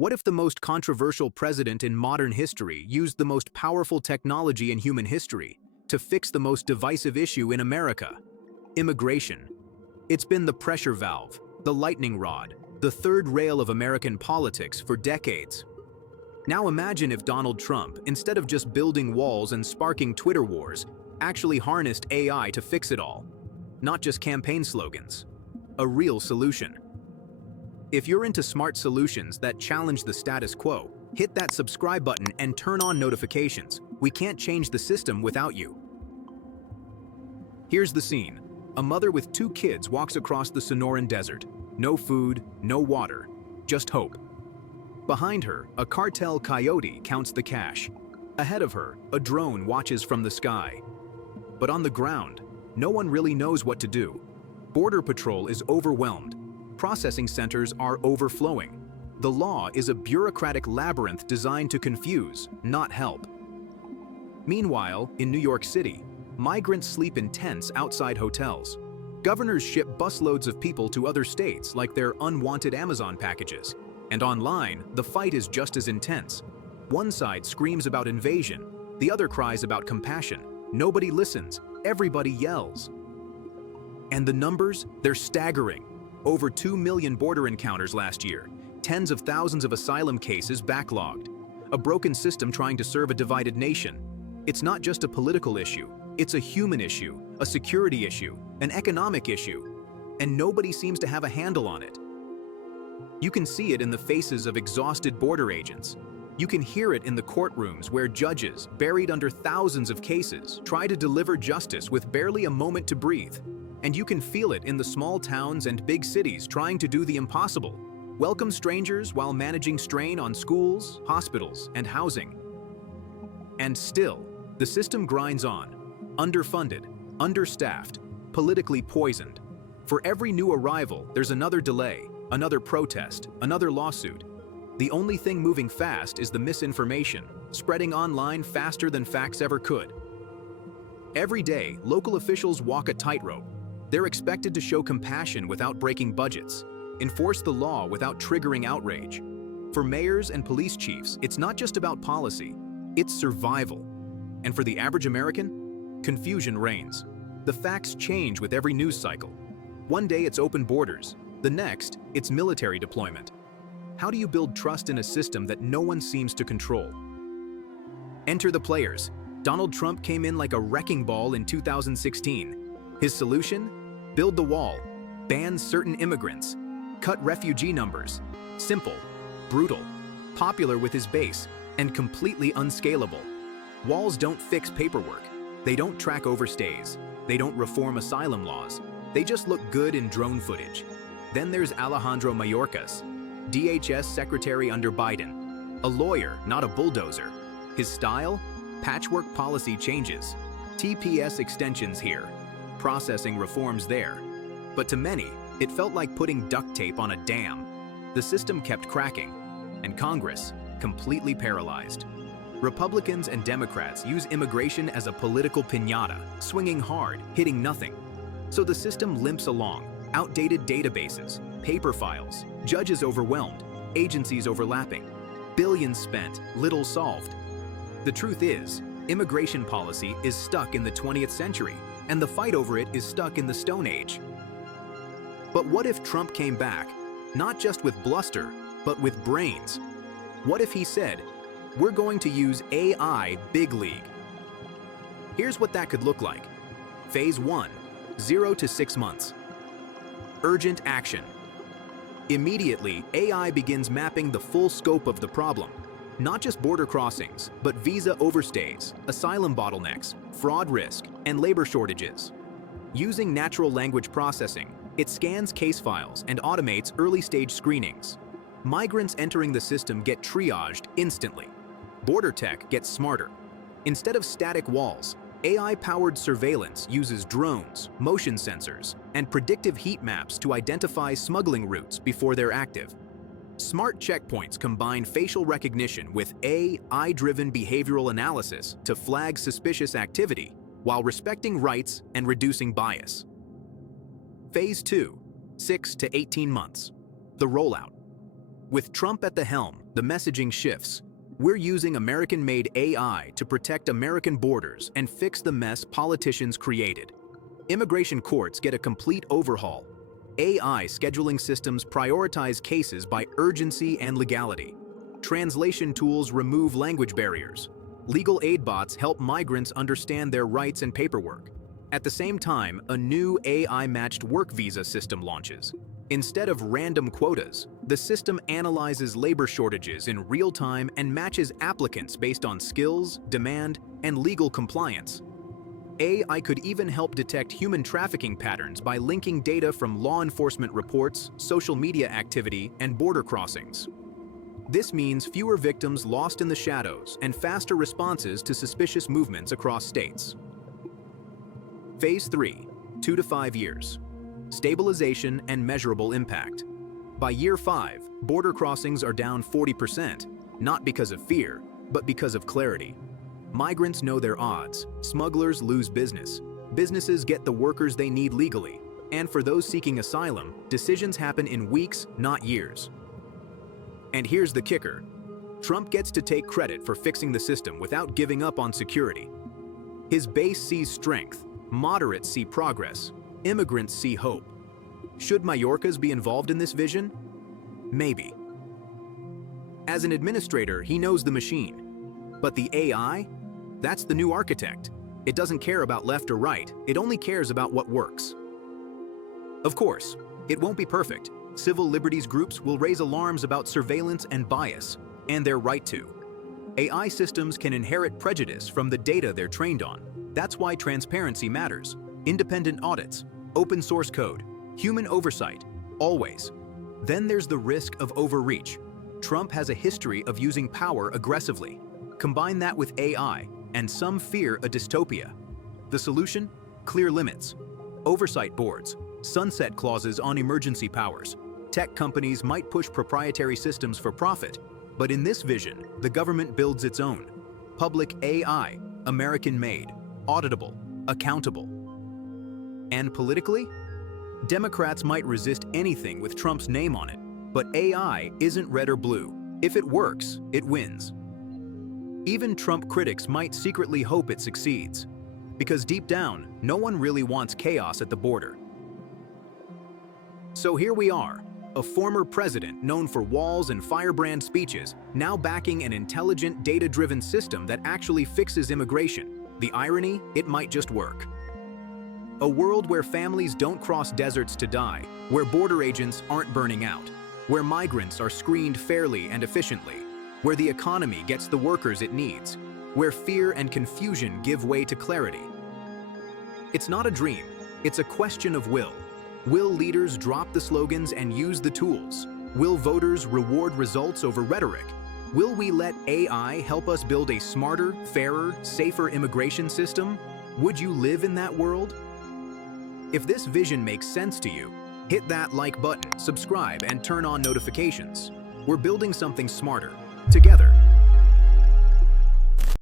What if the most controversial president in modern history used the most powerful technology in human history to fix the most divisive issue in America? Immigration. It's been the pressure valve, the lightning rod, the third rail of American politics for decades. Now imagine if Donald Trump, instead of just building walls and sparking Twitter wars, actually harnessed AI to fix it all. Not just campaign slogans. A real solution. If you're into smart solutions that challenge the status quo, hit that subscribe button and turn on notifications. We can't change the system without you. Here's the scene. A mother with 2 kids walks across the Sonoran desert. No food, no water, just hope. Behind her, a cartel coyote counts the cash. Ahead of her, a drone watches from the sky. But on the ground, no one really knows what to do. Border Patrol is overwhelmed. Processing centers are overflowing. The law is a bureaucratic labyrinth designed to confuse, not help. Meanwhile, in New York City, migrants sleep in tents outside hotels. Governors ship busloads of people to other states like they're unwanted Amazon packages. And online, the fight is just as intense. One side screams about invasion, the other cries about compassion. Nobody listens, everybody yells. And the numbers, they're staggering. Over 2 million border encounters last year, tens of thousands of asylum cases backlogged. A broken system trying to serve a divided nation. It's not just a political issue, it's a human issue, a security issue, an economic issue, and nobody seems to have a handle on it. You can see it in the faces of exhausted border agents. You can hear it in the courtrooms where judges, buried under thousands of cases, try to deliver justice with barely a moment to breathe. And you can feel it in the small towns and big cities trying to do the impossible. Welcome strangers while managing strain on schools, hospitals, and housing. And still, the system grinds on. Underfunded, understaffed, politically poisoned. For every new arrival, there's another delay, another protest, another lawsuit. The only thing moving fast is the misinformation, spreading online faster than facts ever could. Every day, local officials walk a tightrope. They're expected to show compassion without breaking budgets, enforce the law without triggering outrage. For mayors and police chiefs, it's not just about policy, it's survival. And for the average American, confusion reigns. The facts change with every news cycle. One day it's open borders, the next, it's military deployment. How do you build trust in a system that no one seems to control? Enter the players. Donald Trump came in like a wrecking ball in 2016. His solution? Build the wall, ban certain immigrants, cut refugee numbers. Simple, brutal, popular with his base, and completely unscalable. Walls don't fix paperwork. They don't track overstays. They don't reform asylum laws. They just look good in drone footage. Then there's Alejandro Mayorkas, DHS secretary under Biden. A lawyer, not a bulldozer. His style? Patchwork policy changes. TPS extensions here. Processing reforms there. But to many, it felt like putting duct tape on a dam. The system kept cracking, and Congress completely paralyzed. Republicans and Democrats use immigration as a political piñata, swinging hard, hitting nothing. So the system limps along, outdated databases, paper files, judges overwhelmed, agencies overlapping, billions spent, little solved. The truth is, immigration policy is stuck in the 20th century, and the fight over it is stuck in the Stone Age. But what if Trump came back, not just with bluster, but with brains? What if he said, "We're going to use AI big league"? Here's what that could look like. Phase 1, 0 to 6 months. Urgent action. Immediately, AI begins mapping the full scope of the problem. Not just border crossings, but visa overstays, asylum bottlenecks, fraud risk, and labor shortages. Using natural language processing, it scans case files and automates early-stage screenings. Migrants entering the system get triaged instantly. Border tech gets smarter. Instead of static walls, AI-powered surveillance uses drones, motion sensors, and predictive heat maps to identify smuggling routes before they're active. Smart checkpoints combine facial recognition with AI-driven behavioral analysis to flag suspicious activity while respecting rights and reducing bias. Phase 2, 6 to 18 months. The rollout. With Trump at the helm, the messaging shifts. We're using American-made AI to protect American borders and fix the mess politicians created. Immigration courts get a complete overhaul. AI scheduling systems prioritize cases by urgency and legality. Translation tools remove language barriers. Legal aid bots help migrants understand their rights and paperwork. At the same time, a new AI-matched work visa system launches. Instead of random quotas, the system analyzes labor shortages in real time and matches applicants based on skills, demand, and legal compliance. AI could even help detect human trafficking patterns by linking data from law enforcement reports, social media activity, and border crossings. This means fewer victims lost in the shadows and faster responses to suspicious movements across states. Phase 3, 2 to 5 years. Stabilization and measurable impact. By year 5, border crossings are down 40%, not because of fear, but because of clarity. Migrants know their odds, smugglers lose business, businesses get the workers they need legally, and for those seeking asylum, decisions happen in weeks, not years. And here's the kicker. Trump gets to take credit for fixing the system without giving up on security. His base sees strength, moderates see progress, immigrants see hope. Should Mayorkas be involved in this vision? Maybe. As an administrator, he knows the machine. But the AI? That's the new architect. It doesn't care about left or right, it only cares about what works. Of course, it won't be perfect. Civil liberties groups will raise alarms about surveillance and bias, and they're right to. AI systems can inherit prejudice from the data they're trained on. That's why transparency matters. Independent audits, open source code, human oversight, always. Then there's the risk of overreach. Trump has a history of using power aggressively. Combine that with AI, and some fear a dystopia. The solution? Clear limits. Oversight boards, sunset clauses on emergency powers. Tech companies might push proprietary systems for profit, but in this vision, the government builds its own. Public AI, American-made, auditable, accountable. And politically? Democrats might resist anything with Trump's name on it, but AI isn't red or blue. If it works, it wins. Even Trump critics might secretly hope it succeeds, because deep down, no one really wants chaos at the border. So here we are, a former president known for walls and firebrand speeches, now backing an intelligent, data-driven system that actually fixes immigration. The irony, it might just work. A world where families don't cross deserts to die, where border agents aren't burning out, where migrants are screened fairly and efficiently, where the economy gets the workers it needs, where fear and confusion give way to clarity. It's not a dream, it's a question of will. Will leaders drop the slogans and use the tools? Will voters reward results over rhetoric? Will we let AI help us build a smarter, fairer, safer immigration system? Would you live in that world? If this vision makes sense to you, hit that like button, subscribe, and turn on notifications. We're building something smarter, together.